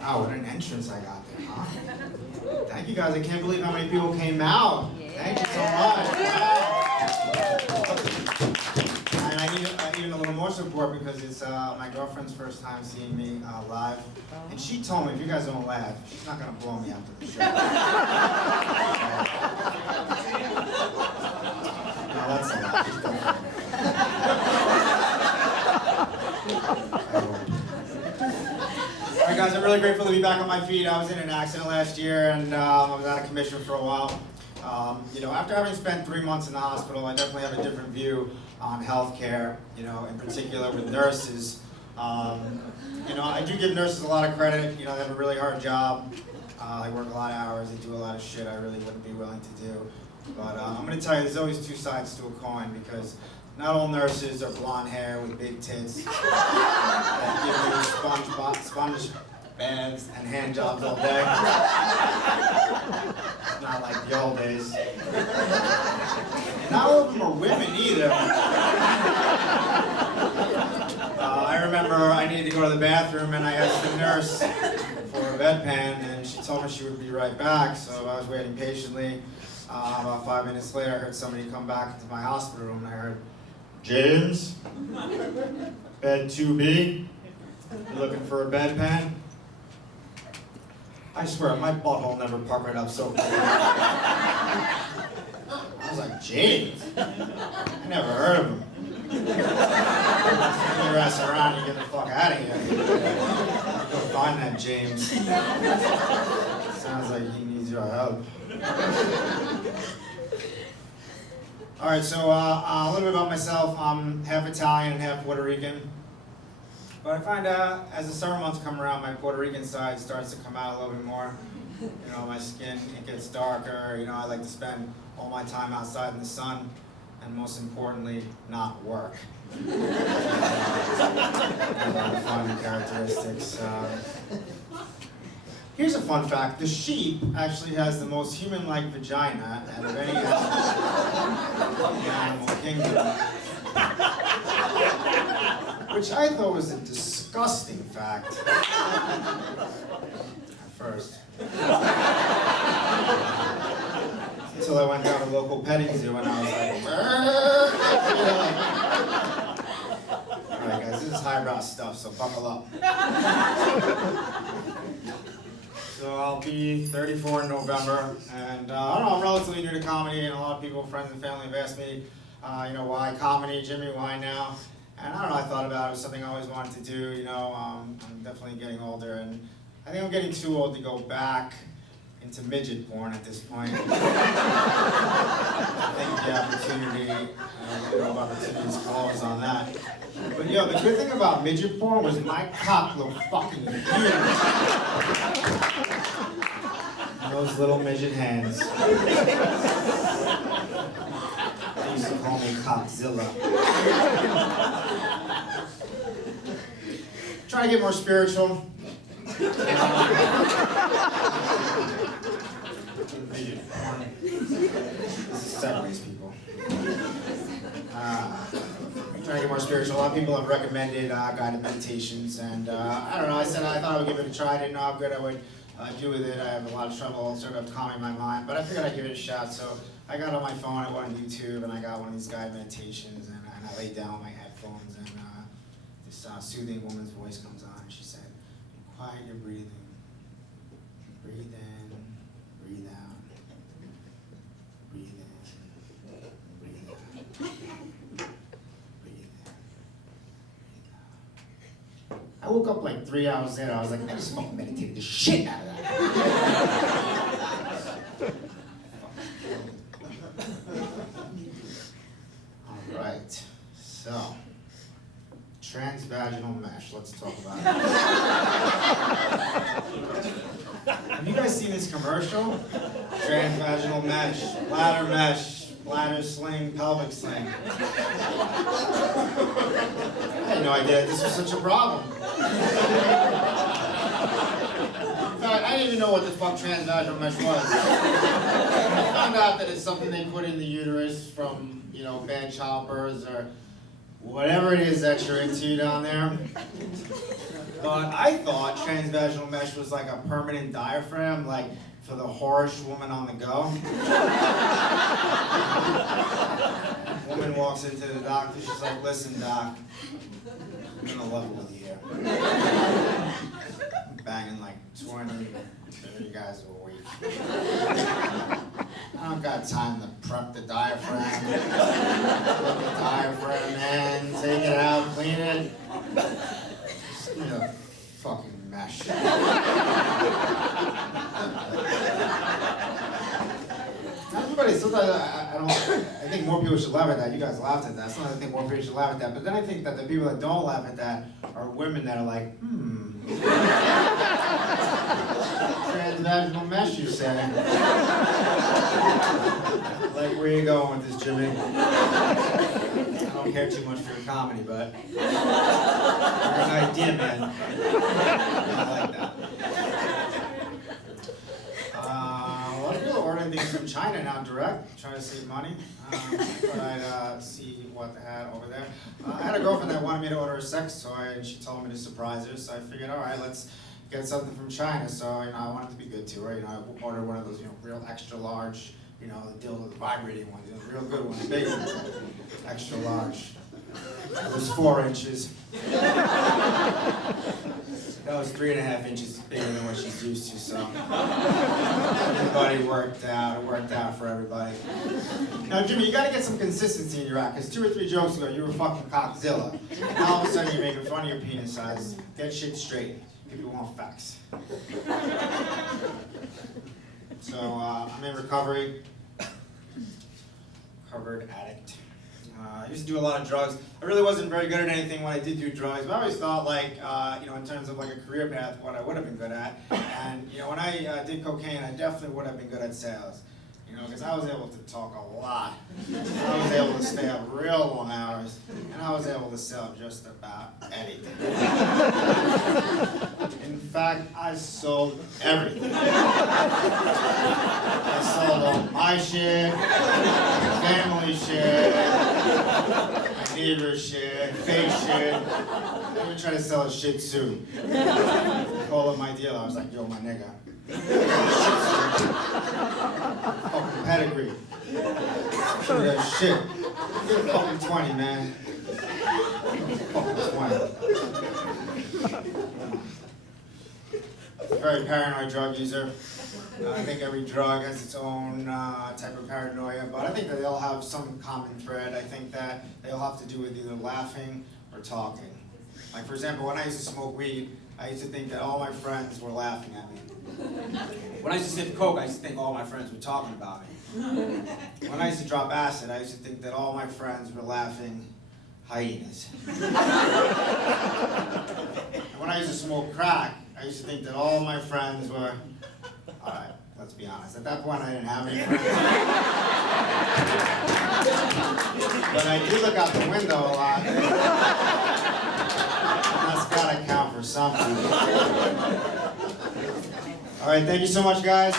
Wow, what an entrance I got there, huh? Thank you guys. I can't believe how many people came out. Thank you so much. Wow. And I need even a little more support because it's my girlfriend's first time seeing me live. And she told me if you guys don't laugh, she's not going to blow me after the show. No, that's a lot. Alright guys, I'm really grateful to be back on my feet. I was in an accident last year and I was out of commission for a while. You know, after having spent 3 months in the hospital, I definitely have a different view on healthcare, you know, in particular with nurses. You know, I do give nurses a lot of credit. You know, they have a really hard job. They work a lot of hours, they do a lot of shit I really wouldn't be willing to do. But I'm going to tell you, there's always two sides to a coin because not all nurses are blonde hair with big tits that give you sponge baths and hand jobs all day. It's not like the old days. Not all of them are women either. I remember I needed to go to the bathroom and I asked the nurse for a bedpan and she told me she would be right back, so I was waiting patiently. About 5 minutes later I heard somebody come back into my hospital room and I heard, "James, bed 2B, you looking for a bedpan?" I swear, my butthole never puckered up so quick. I was like, "James? I never heard of him." Turn your ass around and get the fuck out of here. Go find that James. Sounds like he needs your help. Alright, so a little bit about myself. I'm half Italian and half Puerto Rican. But I find as the summer months come around, my Puerto Rican side starts to come out a little bit more. You know, my skin, it gets darker. You know, I like to spend all my time outside in the sun. And most importantly, not work. Fun characteristics. Here's a fun fact. The sheep actually has the most human-like vagina out of any animal kingdom. Which I thought was a disgusting fact. At first. Until I went down to local petting zoo and I was like, alright guys, this is highbrow stuff, so buckle up. So I'll be 34 in November, and I don't know, I'm relatively new to comedy, and a lot of people, friends and family have asked me, you know, why comedy, Jimmy, why now? And I don't know, I thought about it, it was something I always wanted to do, you know, I'm definitely getting older, and I think I'm getting too old to go back into midget porn at this point. I think the opportunity, you know, opportunities close on that. But you know, the good thing about midget porn was my cock looked fucking huge. And those little midget hands. They used to call me Cockzilla. Trying to get more spiritual. This is sideways, people. Trying to get more spiritual. A lot of people have recommended guided meditations, and I don't know. I thought I would give it a try. I didn't know how good I would do with it. I have a lot of trouble sort of calming my mind, but I figured I'd give it a shot. So I got on my phone, I went on YouTube, and I got one of these guided meditations, and I laid down with my headphones, and this soothing woman's voice comes on, and she said, "Quiet your breathing. Breathe in, breathe out. Breathe in, breathe out. Breathe in, breathe out." I woke up like 3 hours later. I was like, I just fucking meditated the shit out of that. All right, so transvaginal mesh. Let's talk about it. Have you guys seen this commercial? Transvaginal mesh, bladder sling, pelvic sling. I had no idea this was such a problem. In fact, I didn't even know what the fuck transvaginal mesh was. I found out that it's something they put in the uterus from, you know, bad childbirths or whatever it is that you're into down there. But I thought transvaginal mesh was like a permanent diaphragm, like for the whorish woman on the go. Woman walks into the doctor, she's like, listen, doc, I'm gonna level with you here. I'm banging like 20, 30 guys a week. I don't got time to prep the diaphragm. Put the diaphragm in, take it out, clean it. Just need a fucking mesh. Everybody, sometimes I think more people should laugh at that. You guys laughed at that. Sometimes I think more people should laugh at that. But then I think that the people that don't laugh at that are women that are like, transvaginal mesh, you say. Like, where you going with this, Jimmy? I don't care too much for your comedy, but you're an idea, man. I like that. Ordering things from China now direct, trying to save money. But I'd see what they had over there. I had a girlfriend that wanted me to order a sex toy, and she told me to surprise her. So I figured, all right, let's get something from China. So I wanted to be good to her. I ordered one of those, real extra large, the dildo, the vibrating ones, real good ones, big ones, extra large. It was 4 inches. That was 3.5 inches bigger than what she's used to, so everybody worked out. It worked out for everybody. Now, Jimmy, you gotta get some consistency in your act, because 2 or 3 jokes ago, you were fucking cockzilla. And all of a sudden, you're making fun of your penis size. Get shit straight. People want facts. So, I'm in recovery. Recovered addict. I used to do a lot of drugs. I really wasn't very good at anything when I did do drugs, but I always thought like, in terms of like a career path, what I would have been good at. And, when I did cocaine, I definitely would have been good at sales. Because I was able to talk a lot. I was able to stay up real long hours, and I was able to sell just about anything. In fact, I sold everything. I sold all my shit, family shit, my neighbor's shit, fake shit. I even tried to sell a Shih Tzu. I called up my dealer, I was like, yo, my nigga. Fucking pedigree. Show me that shit. Give it fucking 20, man. Fucking 20. Very paranoid drug user. I think every drug has its own type of paranoia, but I think that they all have some common thread. I think that they all have to do with either laughing or talking. Like, for example, when I used to smoke weed, I used to think that all my friends were laughing at me. When I used to sip coke, I used to think all my friends were talking about me. When I used to drop acid, I used to think that all my friends were laughing hyenas. And when I used to smoke crack, I used to think that all my friends were, all right, let's be honest, at that point I didn't have any friends. But I do look out the window a lot. And that's gotta count for something. All right, thank you so much, guys.